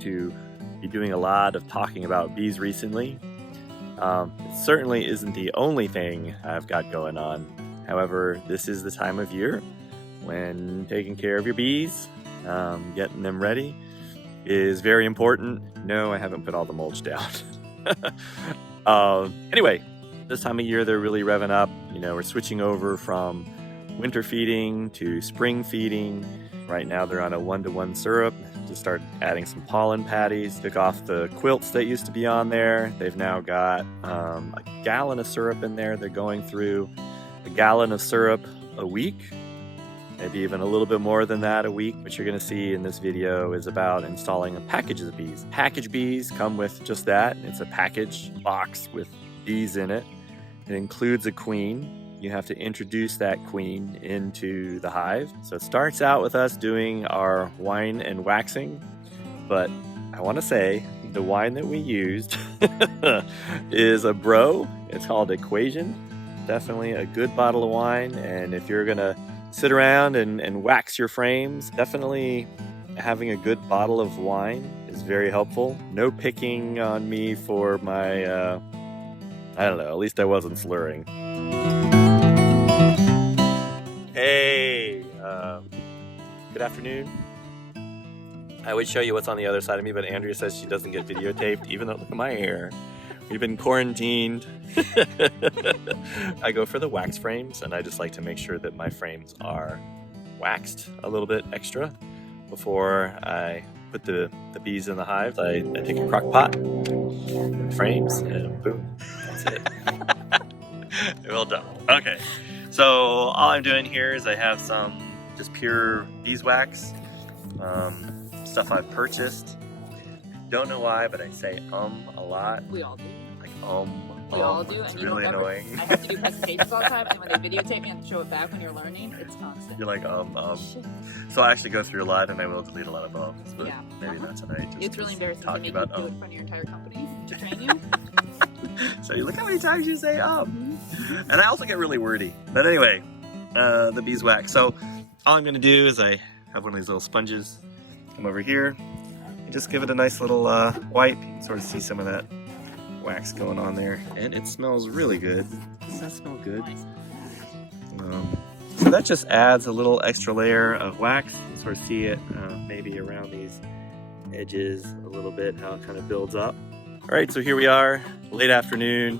to be doing a lot of talking about bees recently. It certainly isn't the only thing I've got going on. However, this is the time of year when taking care of your bees, getting them ready, is very important. No, I haven't put all the mulch down. Anyway, this time of year they're really revving up. You know, we're switching over from winter feeding to spring feeding. Right now they're on a 1-to-1 syrup. Just start adding some pollen patties. Took off the quilts that used to be on there. They've now got a gallon of syrup in there. They're going through a gallon of syrup a week. Maybe even a little bit more than that a week. What you're gonna see in this video is about installing a package of bees. Package bees come with just that. It's a package box with bees in it. It includes a queen. You have to introduce that queen into the hive. So it starts out with us doing our wine and waxing, but I wanna say the wine that we used is a Bro. It's called Equation. Definitely a good bottle of wine, and if you're gonna sit around and wax your frames, definitely having a good bottle of wine is very helpful. No picking on me for my, I don't know, at least I wasn't slurring. Hey, good afternoon. I would show you what's on the other side of me, but Andrea says she doesn't get videotaped, even though, look at my hair. We've been quarantined. I go for the wax frames, and I just like to make sure that my frames are waxed a little bit extra before I put the bees in the hive. I take a crock pot, frames, and boom, that's it. Well done. Okay, so all I'm doing here is I have some just pure beeswax, stuff I've purchased. Don't know why, but I say a lot. We all do. Like we all do, it's and you really don't annoying. I have to do presentations all the time, and when they videotape me and show it back when you're learning, it's constant. You're like, Shit. So I actually go through a lot, and I will delete a lot of ums, but Yeah. maybe not tonight. It's really embarrassing to make you do it in front of your entire company to train you. So you look how many times you say And I also get really wordy. But anyway, the beeswax. So all I'm gonna do is I have one of these little sponges, come over here, and just give it a nice little wipe. You can sort of see some of that wax going on there, and it smells really good. Does that smell good? So that just adds a little extra layer of wax. You can sort of see it maybe around these edges a little bit, how it kind of builds up. All right, so here we are, late afternoon,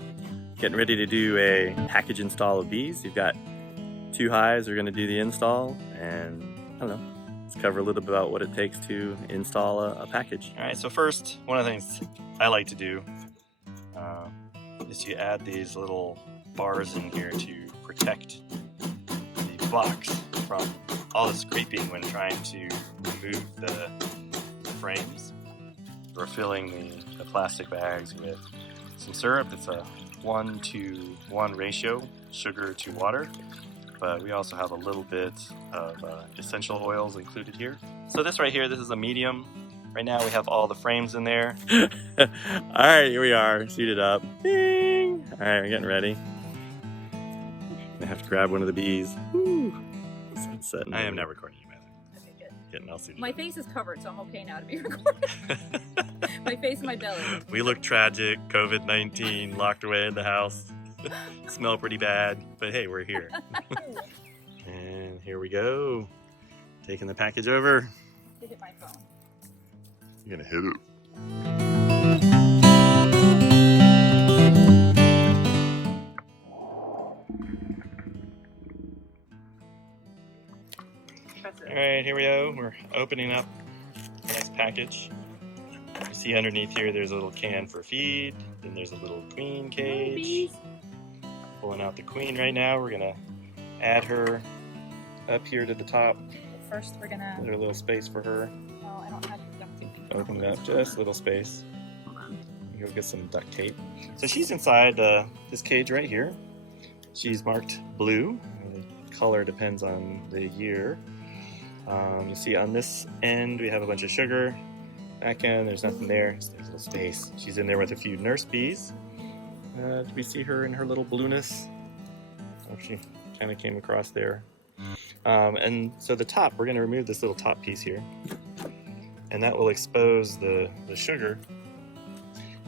getting ready to do a package install of bees. You've got 2 hives. We're gonna do the install, and I don't know, let's cover a little bit about what it takes to install a package. All right, so first, one of the things I like to do is you add these little bars in here to protect the box from all the scraping when trying to remove the frames. We're filling the plastic bags with some syrup. It's a 1-to-1 ratio, sugar to water, but we also have a little bit of essential oils included here. So this right here, this is a medium. Right now we have all the frames in there. All right, here we are, suited up. Ding! All right, we're getting ready. I have to grab one of the bees. Woo! Sunset. I am not recording you, man. Okay, good. Getting all suited My up. face is covered, so I'm okay now to be recorded. My face and my belly. We look tragic, COVID-19, locked away in the house. Smell pretty bad, but hey, we're here. And here we go. Taking the package over. To hit my phone. You're gonna hit it. All right, here we go. We're opening up the next package. You see underneath here, there's a little can for feed. Then there's a little queen cage. Pulling out the queen right now. We're gonna add her up here to the top. First, we're gonna. There's a little space for her. Oh, I don't have duct tape. Open it up, just a little space. Hold on. Go get some duct tape. So she's inside this cage right here. She's marked blue. The color depends on the year. You see on this end we have a bunch of sugar. Back end, there's nothing there. There's a little space. She's in there with a few nurse bees. Do we see her in her little blueness? Oh, she kind of came across there. And so the top, we're going to remove this little top piece here. and that will expose the sugar.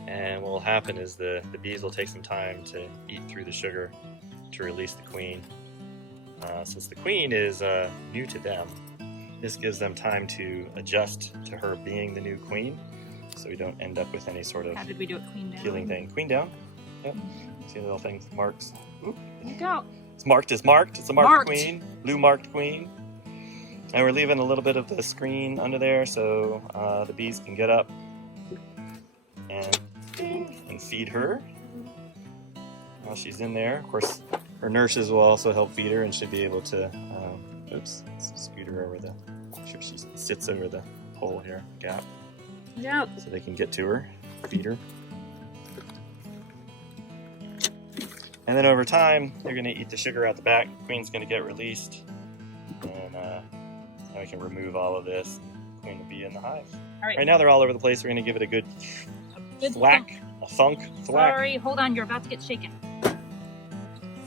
And what will happen is the bees will take some time to eat through the sugar to release the queen. Since the queen is new to them, this gives them time to adjust to her being the new queen, so we don't end up with any sort of How did we do it? Queen down? healing thing. Queen down. Yep. See the little things, marks. Oop. Look out. It's marked. It's marked. It's a marked queen. Blue marked queen. And we're leaving a little bit of the screen under there so the bees can get up and feed her while she's in there. Of course, her nurses will also help feed her and should be able to, oops, let's scoot her over the, make sure she sits over the hole here, gap, Look out. so they can get to her, feed her. And then over time, they're going to eat the sugar out the back. The queen's going to get released, and now we can remove all of this. The queen will be in the hive. All right. Right now they're all over the place. We're going to give it a good thwack, a thunk, thwack. Sorry, hold on, you're about to get shaken.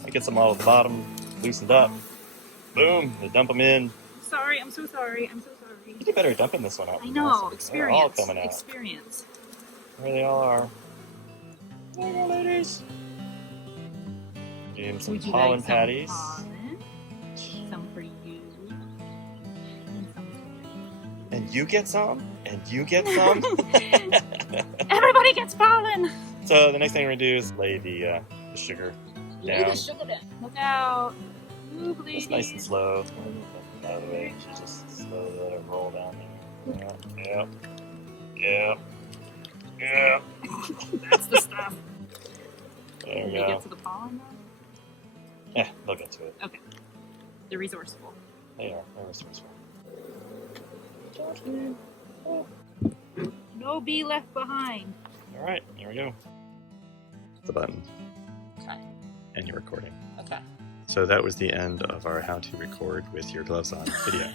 It gets them all at the bottom, loosened up. Boom, they dump them in. Sorry, I'm so sorry. I'm so sorry. You better dumping this one out. I know, They're all experience. coming out. Experience. There they all are. There you go, ladies. Give them some Would you pollen like patties. Some pollen? Some for you. And some for And you get some, and you get some. Everybody gets pollen! So the next thing we're gonna do is lay the sugar Lay down. the sugar down. Look out. Ooh, bleeding. Just nice and slow. Out of the way. Just slowly let it roll down there. Yeah. Yeah. Yeah. That's the stuff. There Can we they go. get to the pollen now? Yeah, they'll get to it. Okay. They're resourceful. They are. They're resourceful. No bee left behind. All right, here we go. The button. Okay. And you're recording. Okay. So that was the end of our how to record with your gloves on video.